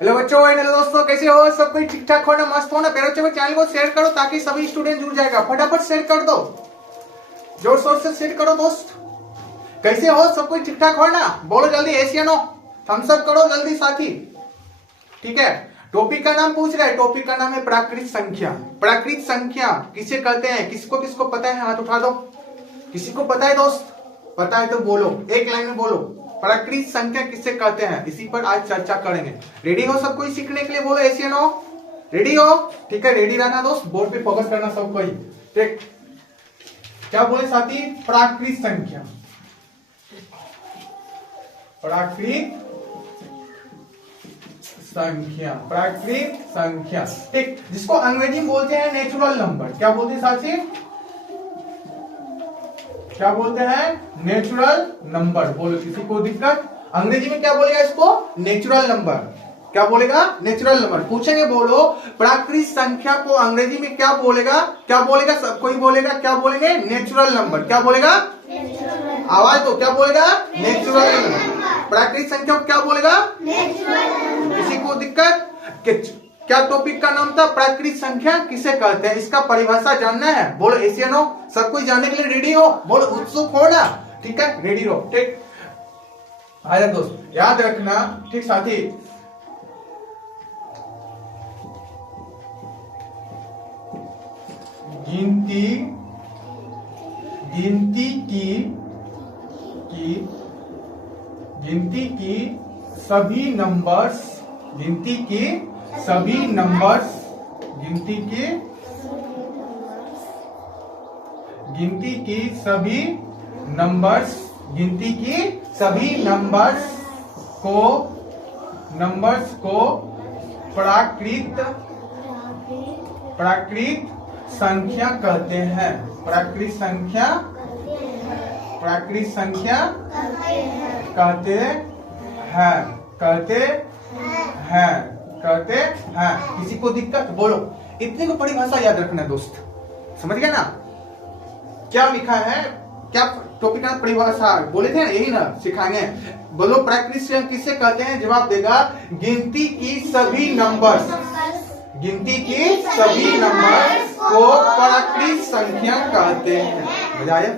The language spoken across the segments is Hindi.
हेलो बच्चों, हेलो दोस्तों, कैसे हो? सब कोई ठीक ठाक हो ना? मस्त हो ना? प्यारे बच्चों, चैनल को शेयर करो ताकि सभी स्टूडेंट जुड़ जाएगा। फटाफट शेयर कर दो, जोर शोर से शेयर करो दोस्त। कैसे हो? सब कोई ठीक ठाक हो ना? बोलो जल्दी, एशियनो थम्स अप करो जल्दी साथी। ठीक है, टॉपिक का नाम पूछ रहे हैं। टॉपिक का नाम है प्राकृत संख्या। प्राकृत संख्या किसे कहते हैं? किसको किसको पता है? हाथ उठा दो। किसी को पता है दोस्त? पता है तो बोलो, एक लाइन में बोलो, प्राकृत संख्या किसे कहते हैं? इसी पर आज चर्चा करेंगे। रेडी हो सब कोई सीखने के लिए? बोलो एशियन हो, रेडी हो? ठीक है, रेडी रहना दोस्त, बोर्ड पे फोकस करना सब कोई। ठीक, क्या बोले साथी? प्राकृत संख्या। प्राकृत संख्या, प्राकृत संख्या, ठीक, जिसको अंग्रेजी में बोलते हैं नेचुरल नंबर। क्या बोलते हैं साथी? क्या बोलते हैं? Natural number. बोलो, किसी को दिक्कत? अंग्रेजी में क्या बोलेगा इसको? Natural number. क्या बोलेगा? Natural number. पूछेंगे, बोलो प्राकृत संख्या को अंग्रेजी में क्या बोलेगा? क्या बोलेगा? सब कोई बोलेगा, क्या बोलेंगे? Natural number. क्या बोलेगा? आवाज दो, क्या बोलेगा? Natural number. प्राकृत संख्या को क्या बोलेगा? किसी को दिक्कत? क्या टॉपिक का नाम था? प्राकृत संख्या किसे कहते हैं, इसका परिभाषा जानना है। बोलो एशियन हो, सब कोई जानने के लिए रेडी हो? बोलो उत्सुक हो ना? ठीक है, रेडी रहो। ठीक, आया दोस्त, याद रखना। ठीक साथी, गिनती की सभी नंबर्स, गिनती की सभी नंबर्स को प्राकृत संख्या कहते हैं। प्राकृत संख्या कहते हैं। किसी को दिक्कत? बोलो, इतने को परिभाषा याद रखना दोस्त, समझ गया ना? क्या लिखा है? क्या टॉपिक का परिभाषा बोले थे ना, यही ना सिखाएंगे। बोलो प्राकृत संख्या किसे कहते हैं? जवाब देगा गिनती की सभी नंबर्स को प्राकृत संख्या कहते हैं। मजा आया?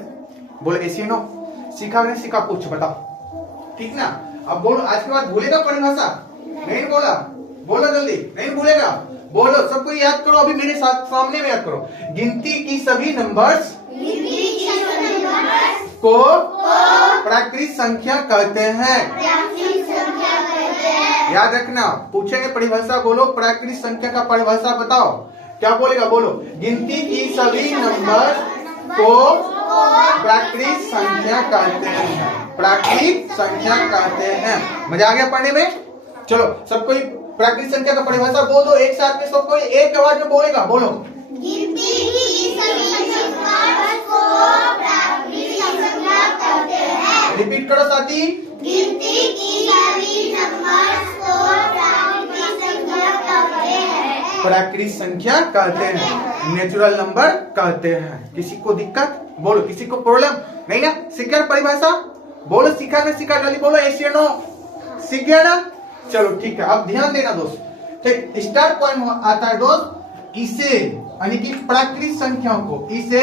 बोलो एशियनो, सीखा नहीं सीखा? कुछ बताओ, ठीक ना? अब बोलो, आज के बाद भूलेगा परिभाषा? नहीं बोला? बोलो जल्दी, नहीं भूलेगा? बोलो, सबको याद करो, अभी मेरे साथ सामने में याद करो। गिनती की सभी नंबर्स को प्राकृत संख्या कहते हैं। याद रखना, पूछेंगे परिभाषा। बोलो प्राकृत संख्या का परिभाषा बताओ, क्या बोलेगा? बोलो, गिनती की सभी नंबर्स को प्राकृत संख्या कहते हैं। प्राकृत संख्या कहते हैं। मजा आ गया पढ़ने में? चलो, सब कोई प्राकृत संख्या का परिभाषा बोल दो एक साथ में, सब कोई एक आवाज में बोलेगा। बोलो, गिनती की सभी नंबर्स को प्राकृत संख्या कहते हैं। रिपीट करो साथी, गिनती की सभी नंबर्स को प्राकृत संख्या कहते हैं। प्राकृत संख्या कहते हैं, नेचुरल नंबर कहते हैं। किसी को दिक्कत? बोलो, किसी को प्रॉब्लम नहीं ना? सीख गया परिभाषा? बोलो, सीखा ना सीखा? जल्दी बोलो एशियनो, सीख गया ना? चलो ठीक है, अब ध्यान देना दोस्त। ठीक, स्टार्ट पॉइंट आता है दोस्त, इसे यानी कि प्राकृत संख्याओं को इसे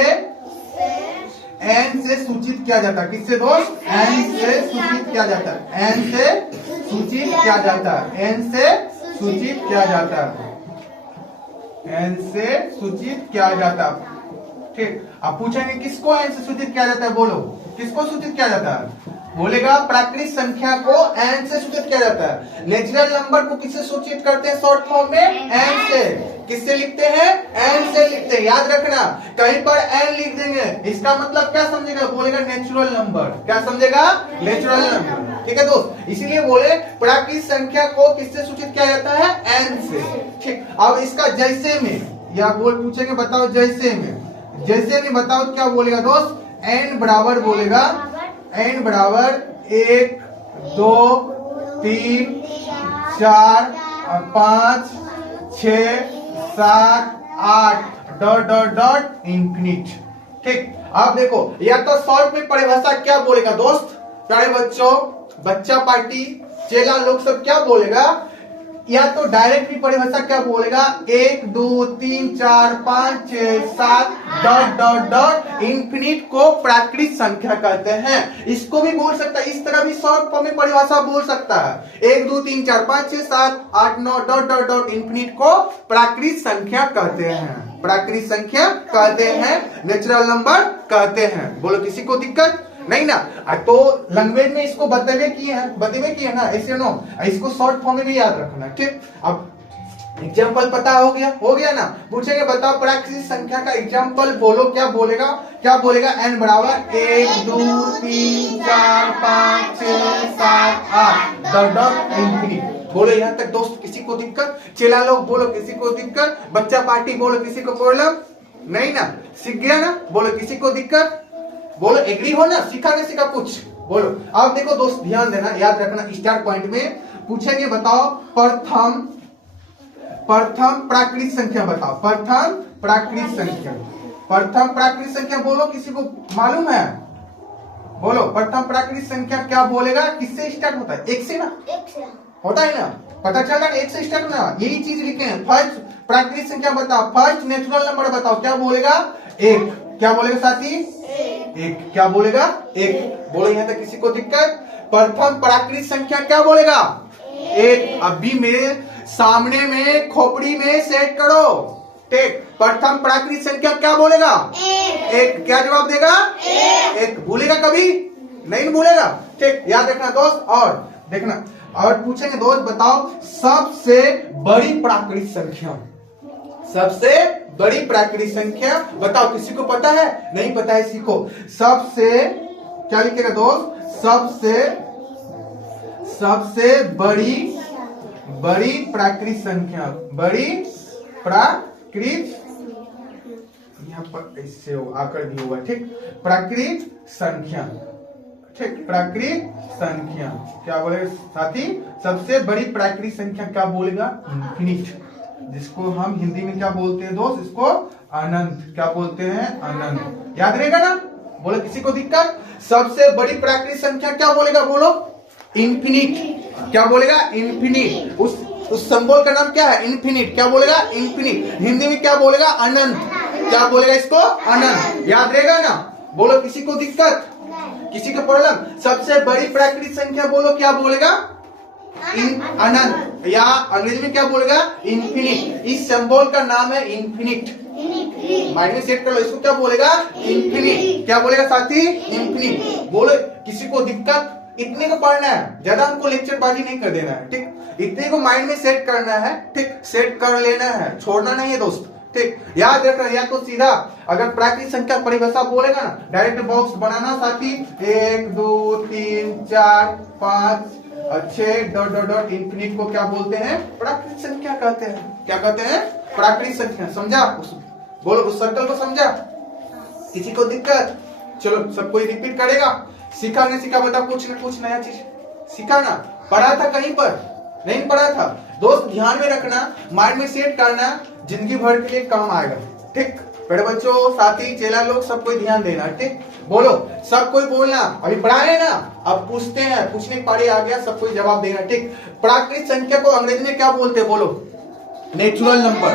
एन से सूचित किया जाता है। किससे दोस्त? एन से सूचित किया जाता है। एन से सूचित किया जाता है। एन से सूचित किया जाता है। एन से सूचित किया जाता है। ठीक, अब पूछेंगे किसको एन से सूचित किया जाता है? बोलो, किसको सूचित किया जाता है? बोलेगा प्राकृत संख्या को एन से सूचित किया जाता है। नेचुरल नंबर को किससे सूचित करते हैं? शॉर्ट फॉर्म में एन से। किससे लिखते हैं? एन से लिखते हैं। याद रखना, कहीं पर एन लिख देंगे, इसका मतलब क्या समझेगा? बोलेगा नेचुरल नंबर। क्या समझेगा? Natural number. ठीक है दोस्त, इसीलिए बोले प्राकृत संख्या को किससे सूचित किया जाता है? एन से। ठीक, अब इसका जैसे में या बोल पूछेंगे, बताओ जैसे में बताओ क्या बोलेगा दोस्त? एन बराबर बोलेगा, एन बराबर 1 2 3 4 5 6 7 8 डॉट इंफिनिट। ठीक, अब देखो, या तो शॉर्ट में परिभाषा क्या बोलेगा दोस्त? प्यारे बच्चों, बच्चा पार्टी, चेला लोग सब क्या बोलेगा? या तो डायरेक्टली परिभाषा क्या बोलेगा, 1 2 3 4 5 6 7 डॉट डॉट डॉट इंफिनिट को प्राकृत संख्या कहते हैं। इसको भी बोल सकता है, इस तरह भी शॉर्ट फॉर्म में परिभाषा बोल सकता है। 1 2 3 4 5 6 7 8 9 डॉट डॉट डॉट इंफिनिट को प्राकृत संख्या कहते हैं, प्राकृत संख्या कहते हैं, नेचुरल नंबर कहते हैं। बोलो किसी को दिक्कत नहीं ना? तो लैंग्वेज में इसको बतवे किए हैं ना, ऐसे नो, इसको शॉर्ट फॉर्म में भी याद रखना। ठीक, अब एग्जाम्पल पता हो गया ना? पूछेंगे बताओ प्राकृत संख्या का एग्जाम्पल बोलो, क्या बोलेगा n बराबर 1 2 3 4 5 6 7 8 डॉट डॉट इंफिनिट। बोलो यहाँ तक दोस्त, किसी को दिक्कत? चेला लोग बोलो किसी को दिक्कत? बच्चा पार्टी बोलो किसी को प्रॉब्लम नहीं ना? सीख गया ना? बोलो किसी को दिक्कत? बोलो एग्री हो ना? सीखा नहीं सीखा कुछ? बोलो। अब देखो दोस्त ध्यान देना, याद रखना, स्टार्ट पॉइंट में पूछेंगे बताओ प्रथम प्राकृत संख्या बताओ, प्रथम प्राकृत संख्या बोलो, किसी को मालूम है? बोलो प्रथम प्राकृत संख्या क्या बोलेगा? किससे स्टार्ट होता है? एक से ना? होता है ना? पता चल रहा है, एक से स्टार्ट ना, यही चीज लिखे हैं। फर्स्ट प्राकृत संख्या बताओ, फर्स्ट नेचुरल नंबर बताओ, क्या बोलेगा? 1। क्या बोलेगा साथी? 1। क्या बोलेगा? 1। बोलो यहाँ तक किसी को दिक्कत? प्रथम प्राकृत संख्या क्या बोलेगा? 1। अभी मेरे सामने में खोपड़ी में सेट करो। ठीक, प्रथम प्राकृत संख्या क्या बोलेगा? 1। क्या जवाब देगा? 1। भूलेगा कभी? नहीं भूलेगा। ठीक, याद रखना दोस्त। और देखना, और पूछेंगे दोस्त बताओ सबसे बड़ी प्राकृत संख्या, सबसे बड़ी प्राकृत संख्या बताओ, किसी को पता है? नहीं पता है, सीखो। सबसे क्या लिखेगा दोस्त? सबसे बड़ी प्राकृत संख्या, बड़ी प्राकृत, यहाँ पर ऐसे हो आकर भी होगा। ठीक, प्राकृत संख्या। ठीक, प्राकृत संख्या क्या बोलेगा साथी? सबसे बड़ी प्राकृत संख्या क्या बोलेगा? इनफिनिट, जिसको हम हिंदी में क्या बोलते हैं दोस्त? इसको अनंत। क्या बोलते हैं? अनंत। याद रहेगा ना? बोलो किसी को दिक्कत? सबसे बड़ी प्राकृत संख्या क्या बोलेगा? बोलो इनफिनिट। क्या बोलेगा? इनफिनिट। उस सिंबल का नाम क्या है? इनफिनिट। क्या बोलेगा? इनफिनिट। हिंदी में क्या बोलेगा? अनंत। क्या बोलेगा इसको? अनंत। याद रहेगा ना? बोलो किसी को दिक्कत? किसी का प्रॉब्लम? सबसे बड़ी प्राकृत संख्या बोलो, क्या बोलेगा? अनंत, या अंग्रेजी में क्या बोलेगा? इनफिनिट। इस सिंबल का नाम है इनफिनिट। माइंड में सेट कर लो, इसको क्या बोलेगा? इनफिनिट। क्या बोलेगा साथी? इनफिनिट। बोलो किसी को दिक्कत? इतने को पढ़ना है, ज्यादा हमको लेक्चर बाजी नहीं कर देना है। ठीक, इतने को माइंड में सेट करना है। ठीक, सेट कर लेना है, छोड़ना नहीं है दोस्त। ठीक, याद रखना, या तो सीधा अगर प्राकृत संख्या परिभाषा बोलेगा ना, डायरेक्ट बॉक्स बनाना साथी, 1 2 3 4 5 6 डॉट डॉट डॉट इंफिनिट को क्या बोलते हैं? प्राकृत संख्या कहते हैं। क्या कहते हैं? प्राकृत संख्या। समझा? बोलो उस सर्कल को समझा? किसी को दिक्कत? चलो सब कोई रिपीट करेगा। सीखा नहीं सीखा बता, कुछ नया चीज सीखा ना? पढ़ा था कहीं पर? नहीं पढ़ा था दोस्त। ध्यान में रखना, माइंड में सेट करना, जिंदगी भर के लिए काम आएगा। ठीक, बड़े बच्चों, साथी, चेला लोग सब कोई ध्यान देना। ठीक, बोलो सब कोई बोलना। अभी पढ़ाए ना, अब पूछते हैं, पूछने पारी आ गया, सब कोई जवाब देना। ठीक, प्राकृत संख्या को अंग्रेजी में क्या बोलते हैं? बोलो नेचुरल नंबर।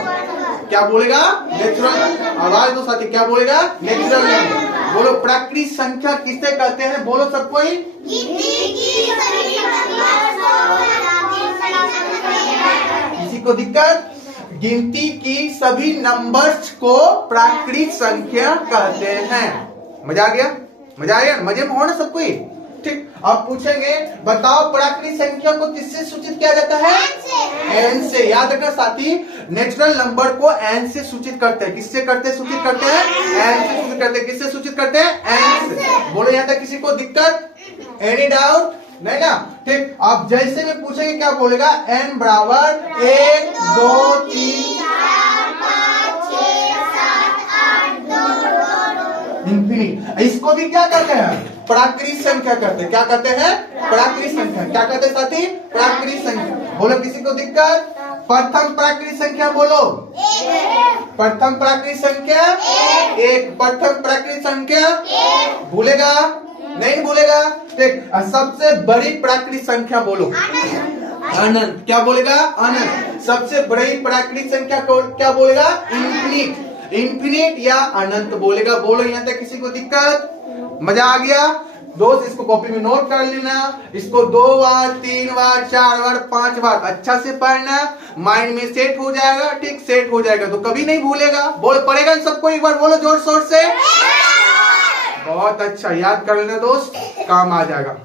क्या बोलेगा? नेचुरल। आवाज दो साथी, क्या बोलेगा? Natural number. बोलो प्राकृत संख्या किसे कहते हैं? बोलो सब कोई। किसी को दिक्कत? गिनती की सभी नंबर्स को प्राकृत संख्या कहते हैं। मजा आ गया? मजा आ गया? मजे में हो ना सब कोई? ठीक, अब पूछेंगे बताओ प्राकृत संख्या को किससे सूचित किया जाता है? एन से। याद रखना साथी, नेचुरल नंबर को एन से सूचित करते हैं। किससे करते? सूचित करते हैं? एन से सूचित करते हैं। किससे सूचित करते हैं? एन से। बोलो यहाँ तक किसी को दिक्कत? Any doubt? नहीं ना? ठीक, अब जैसे में पूछेंगे क्या बोलेगा? एन बराबर 1 2 3 4 5 6 7 8 इंफिनिट। इसको भी क्या कहते हैं? प्राकृत संख्या कहते हैं। क्या कहते हैं? प्राकृत संख्या। क्या कहते हैं साथी? प्राकृत संख्या। बोलो किसी को दिक्कत? प्रथम प्राकृत संख्या बोलो। प्रथम प्राकृत संख्या 1। प्रथम प्राकृत संख्या भूलेगा? नहीं भूलेगा। ठीक, सबसे बड़ी प्राकृत संख्या बोलो। अनंत। क्या बोलेगा? अनंत। सबसे बड़ी प्राकृतिक संख्या को क्या बोलेगा? इन्फिनिट। इन्फिनिट या अनंत बोलेगा। बोलो यहाँ तक किसी को दिक्कत? मजा आ गया? दोस्त इसको कॉपी में नोट कर लेना, इसको 2 बार 3 बार 4 बार 5 बार अच्छा से पढ़ना, माइंड में सेट हो जाएगा। ठीक, सेट हो जाएगा तो कभी नहीं भूलेगा। बोल पड़ेगा सबको, एक बार बोलो जोर शोर से। बहुत अच्छा, याद कर लेना दोस्त, काम आ जाएगा।